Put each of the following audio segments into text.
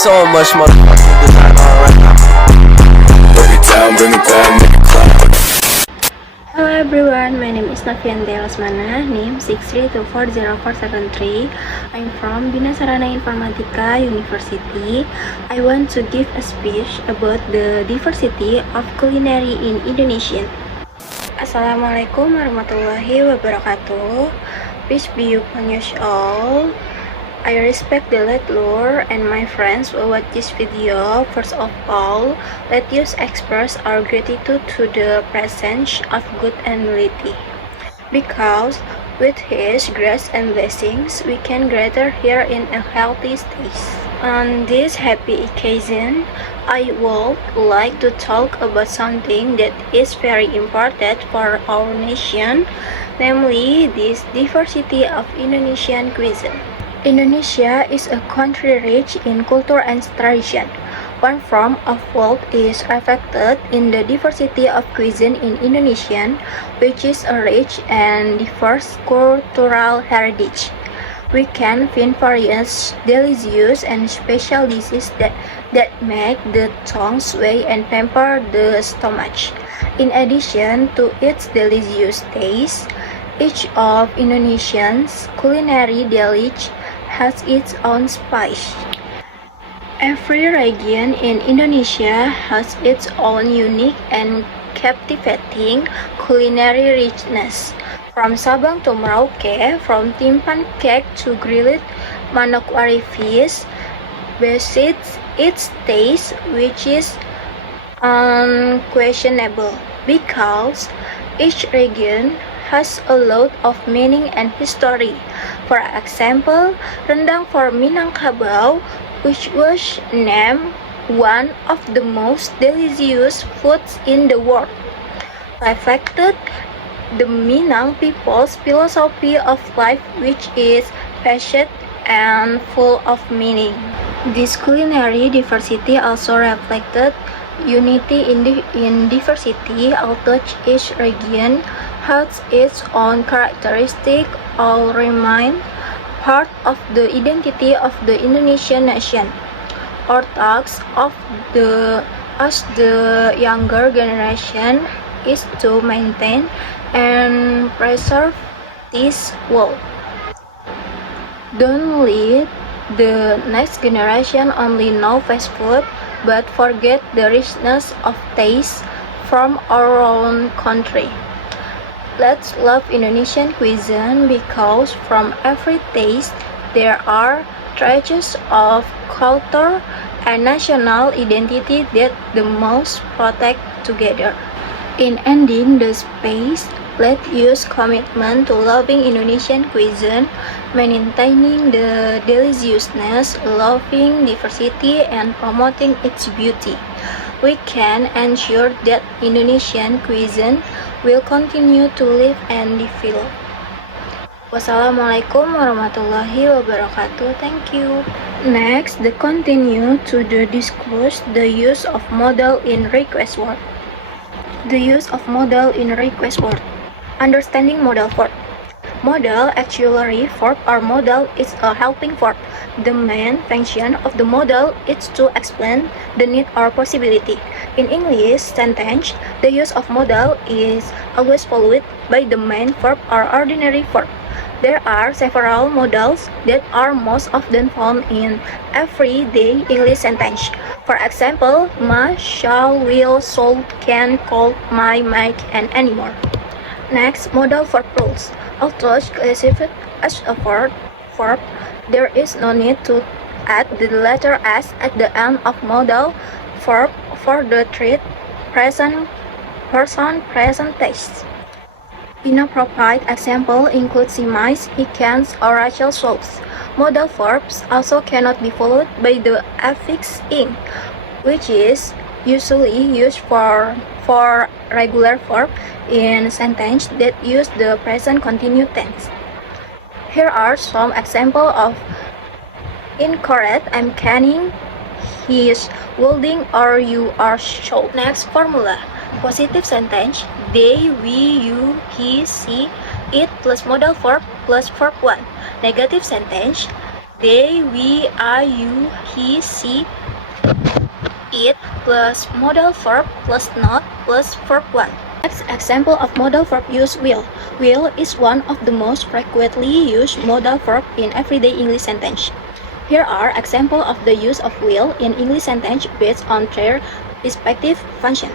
so much motherfucking design on right now. Bring it down, make it clap. Hello everyone, my name is Novianti Lesmana, NIM 632404773. I'm from Bina Sarana Informatika University. I want to give a speech about the diversity of culinary in Indonesia. Assalamualaikum warahmatullahi wabarakatuh. Peace be upon you all. I respect the late Lord and my friends who watch this video. First of all, let us express our gratitude to the presence of God Almighty, because with His grace and blessings, we can gather here in a healthy state. On this happy occasion, I would like to talk about something that is very important for our nation, namely this diversity of Indonesian cuisine. Indonesia is a country rich in culture and tradition. One form of food is reflected in the diversity of cuisine in Indonesia, which is a rich and diverse cultural heritage. We can find various delicious and special dishes that make the tongue sway and pamper the stomach. In addition to its delicious taste, each of Indonesians' culinary dish has its own spice. Every region in Indonesia has its own unique and captivating culinary richness. From Sabang to Merauke, from timpan cake to grilled manokwari fish, besides its taste, which is unquestionable, because each region has a lot of meaning and history. For example, rendang for Minangkabau, which was named one of the most delicious foods in the world, reflected the Minang people's philosophy of life, which is patient and full of meaning. This culinary diversity also reflected unity in diversity, although each region has its own characteristic, all remain part of the identity of the Indonesian nation. Our task as the younger generation is to maintain and preserve this world. Don't let the next generation only know fast food, but forget the richness of taste from our own country. Let's love Indonesian cuisine, because from every taste there are traces of culture and national identity that the most protect together. In ending the space, let's use commitment to loving Indonesian cuisine, maintaining the deliciousness, loving diversity, and promoting its beauty. We can ensure that Indonesian cuisine will continue to live and develop. Wassalamualaikum warahmatullahi wabarakatuh. Thank you. Next, the continue to disclose the use of modal in request word. The use of modal in request word. Understanding modal verb. Modal, auxiliary verb or modal, is a helping verb. The main function of the modal is to explain the need or possibility. In English sentence, the use of modal is always followed by the main verb or ordinary verb. There are several modals that are most often found in everyday English sentence. For example, must, shall, will, should, can, could, might, and anymore. Next, modal verb rules. Although classified as a verb, there is no need to add the letter s at the end of modal verb for the third present person present tense. Inappropriate example include she might, he can, or Rachel should. Modal verbs also cannot be followed by the affix ing, which is usually used for regular verb in sentence that use the present continuous tense. Here are some examples of incorrect: I'm canning, he is welding, or you are should. Next formula. Positive sentence: they, we, you, he, she, it plus modal verb plus verb 1. Negative sentence: They, we, I, you, he, she, it plus modal verb plus not plus verb 1. Next example of modal verb use will. Will is one of the most frequently used modal verb in everyday English sentence. Here are examples of the use of will in English sentence based on their respective function.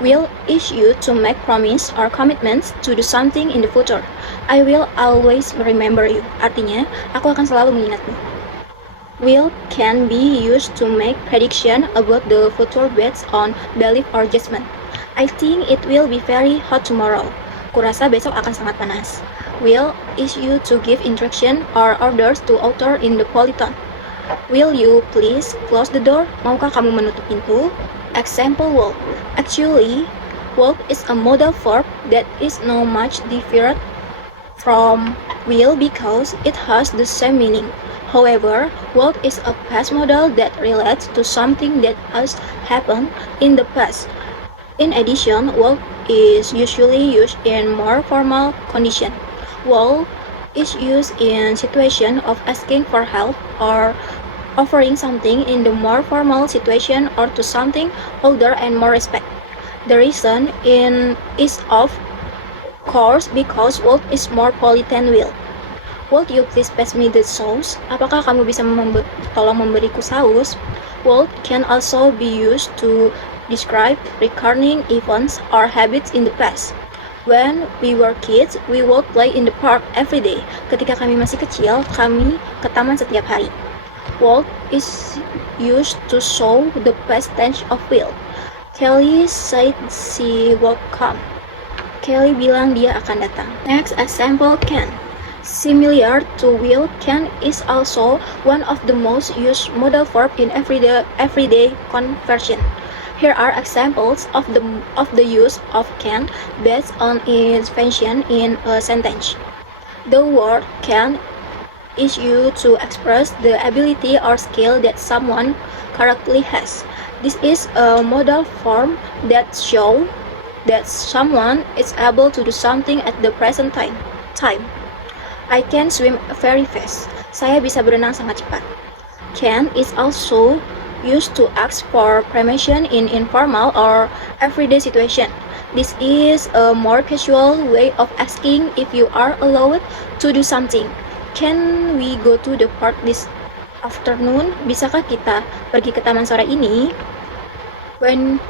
Will is used to make promise or commitments to do something in the future. I will always remember you. Artinya, aku akan selalu mengingatmu. Will can be used to make prediction about the future based on belief or judgment. I think it will be very hot tomorrow. Kurasa besok akan sangat panas. Will is used to give instruction or orders to author in the polyton. Will you please close the door? Maukah kamu menutup pintu? Example will. Actually, will is a modal verb that is not much different from will because it has the same meaning. However, will is a past modal that relates to something that has happened in the past. In addition, will is usually used in more formal condition. Will is used in situation of asking for help or offering something in the more formal situation or to something older and more respect. The reason is of course because will is more polite than will. Would you please pass me the sauce? Apakah kamu bisa tolong memberiku saus? Would can also be used to describe recurring events or habits in the past. When we were kids, we would play in the park every day. Ketika kami masih kecil, kami ke taman setiap hari. Would is used to show the past tense of will. Kelly said she would come. Kelly bilang dia akan datang. Next example, can. Similar to will, can is also one of the most used modal verb in everyday conversation. Here are examples of the use of can based on its function in a sentence. The word can is used to express the ability or skill that someone currently has. This is a modal form that shows that someone is able to do something at the present time. I can swim very fast. Saya bisa berenang sangat cepat. Can is also used to ask for permission in informal or everyday situation. This is a more casual way of asking if you are allowed to do something. Can we go to the park this afternoon? Bisakah kita pergi ke taman sore ini? When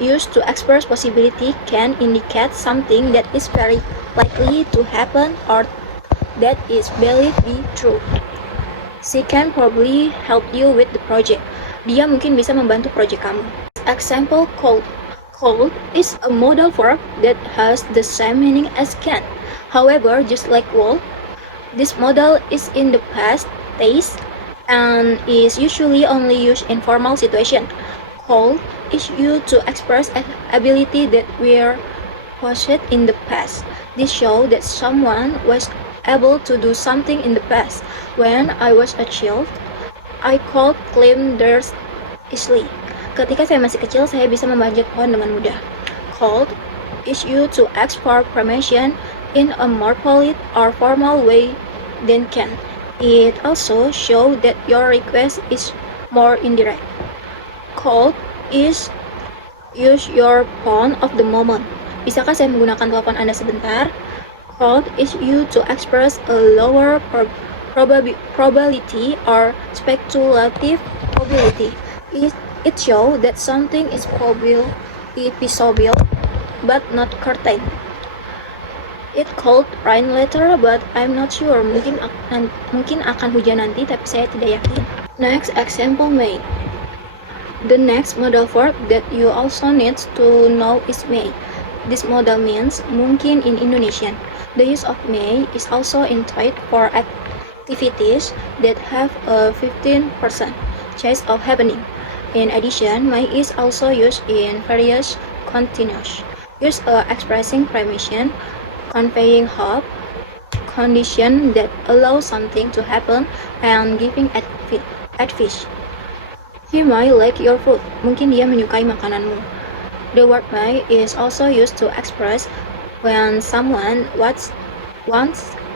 used to express possibility, can indicate something that is very likely to happen or that is believed be true. She can probably help you with the project. Dia mungkin bisa membantu proyek kamu. Example, cold. Cold is a modal verb that has the same meaning as can. However, just like will, this modal is in the past tense and is usually only used in formal situation. Cold is used to express an ability that were possessed in the past. This shows that someone was able to do something in the past. When I was a child, I could climb stairs easily. Ketika saya masih kecil, saya bisa memanjat pohon dengan mudah. Could is used to ask for permission in a more polite or formal way than can. It also shows that your request is more indirect. Could is use your phone of the moment. Bisakah saya menggunakan telepon Anda sebentar? Could is used to express a lower probability or speculative probability. It shows that something is possible but not certain. It could rain later, but I'm not sure. Mungkin akan hujan nanti, tapi saya tidak yakin. Next example, may. The next modal verb that you also need to know is may. This modal means mungkin in Indonesian. The use of may is also employed for activities that have a 15% chance of happening. In addition, may is also used in various continuous use expressing permission, conveying hope, condition that allow something to happen, and giving advice. He might like your food. Mungkin dia menyukai makananmu. The word may is also used to express when someone wants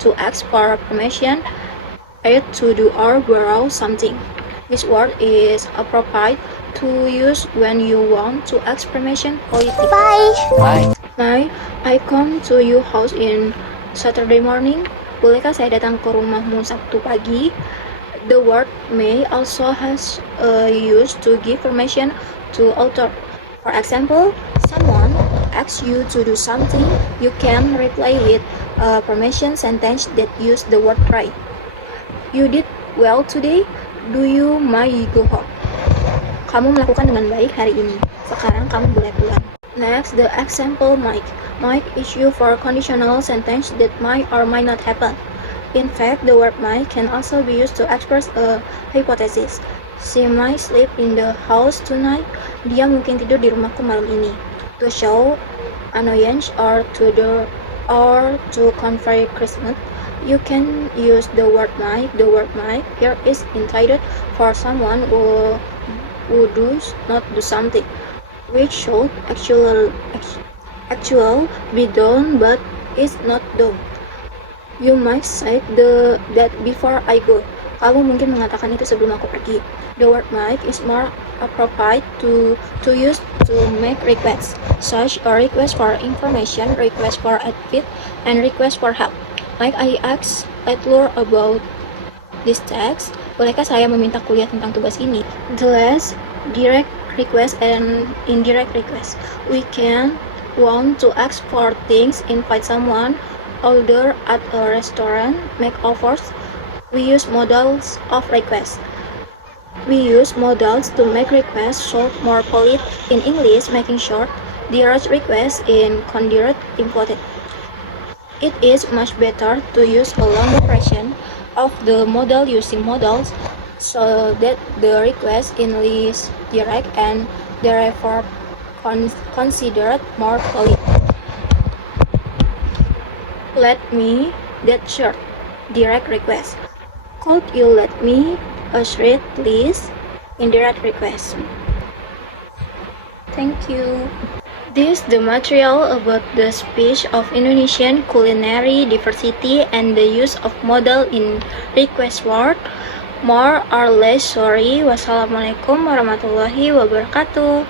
to ask for permission eat, to do, or borrow something. This word is appropriate to use when you want to ask permission politically. Bye. I come to your house in Saturday morning. Bolehkah saya datang ke rumahmu Sabtu pagi? The word may also has used to give permission to author. For example, someone asks you to do something, you can reply with a permission sentence that use the word right. You did well today. Do you may go home? Kamu melakukan dengan baik hari ini. Sekarang kamu boleh pulang. Next, the example might. Might is used for conditional sentence that might or might not happen. In fact, the word might can also be used to express a hypothesis. She might sleep in the house tonight. Dia mungkin tidur di rumahku malam ini. To show annoyance or to convey Christmas, you can use the word might. The word might here is intended for someone who does not do something, which should actually be done but is not done. You might say that before I go. Kamu mungkin mengatakan itu sebelum aku pergi. The word might is more appropriate to use to make requests, such a request for information, request for advice, and request for help. Might I ask Edward about this text? Bolehkah saya meminta kuliah tentang tugas ini? The last, direct request and indirect request. We can want to ask for things, invite someone, order at a restaurant, make offers. We use modals of request. We use modals to make requests sound more polite in English, making short, direct requests in condirect important. It is much better to use a longer version of the modal using modals so that the request in less direct and therefore considered more polite. Let me that short, direct request. Could you let me a short please? Indirect request. Thank you. This the material about the speech of Indonesian culinary diversity and the use of modal in request word. More or less sorry. Wassalamualaikum warahmatullahi wabarakatuh.